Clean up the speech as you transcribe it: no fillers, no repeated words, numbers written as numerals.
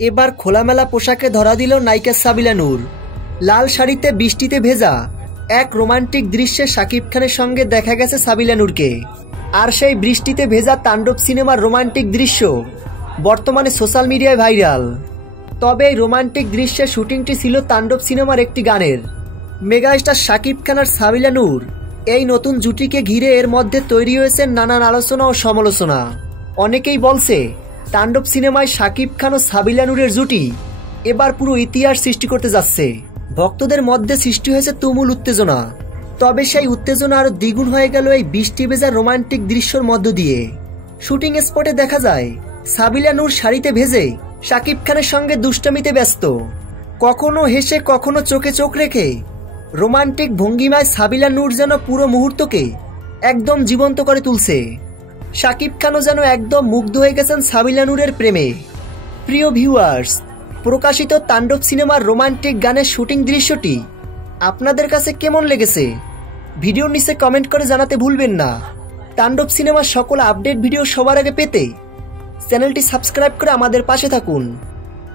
এবার খোলামেলা পোশাকে ধরা দিল নায়িকা সাবিলা নূর। লাল শাড়িতে বৃষ্টিতে ভেজা এক রোমান্টিক দৃশ্যে শাকিব খানের সঙ্গে দেখা গেছে সাবিলা নূরকে। আর সেই বৃষ্টিতে ভেজা তাণ্ডব সিনেমার রোমান্টিক দৃশ্য বর্তমানে সোশ্যাল মিডিয়ায় ভাইরাল। তবে এই রোমান্টিক দৃশ্যের শুটিংটি ছিল তাণ্ডব সিনেমার একটি গানের। মেগাস্টার শাকিব খান আর সাবিলা নূর এই নতুন জুটিকে ঘিরে এর মধ্যে তৈরি হয়েছে নানান আলোচনা ও সমালোচনা। অনেকেই বলছে তাণ্ডব সিনেমায় শাকিব খান ও সাবিলা নূরের জুটি এবার পুরো ইতিহাস সৃষ্টি করতে যাচ্ছে। ভক্তদের মধ্যে সৃষ্টি হয়েছে তুমুল উত্তেজনা। তবে সেই উত্তেজনা আরো দ্বিগুণ হয়ে গেল এই বৃষ্টি ভেজা রোমান্টিক দৃশ্যের মধ্য দিয়ে। শুটিং স্পটে দেখা যায় সাবিলা নূর শাড়িতে ভেজে শাকিব খানের সঙ্গে দুষ্টামিতে ব্যস্ত। কখনো হেসে কখনো চোখে চোখ রেখে রোমান্টিক ভঙ্গিমায় সাবিলা নূর যেন পুরো মুহূর্তকে একদম জীবন্ত করে তুলছে। শাকিব খানও যেন একদম মুগ্ধ হয়ে গেছেন সাবিলা নূরের প্রেমে। প্রিয় ভিউয়ার্স, প্রকাশিত তাণ্ডব সিনেমার রোমান্টিক গানের শুটিং দৃশ্যটি আপনাদের কাছে কেমন লেগেছে ভিডিওর নিচে কমেন্ট করে জানাতে ভুলবেন না। তাণ্ডব সিনেমার সকল আপডেট ভিডিও সবার আগে পেতে চ্যানেলটি সাবস্ক্রাইব করে আমাদের পাশে থাকুন।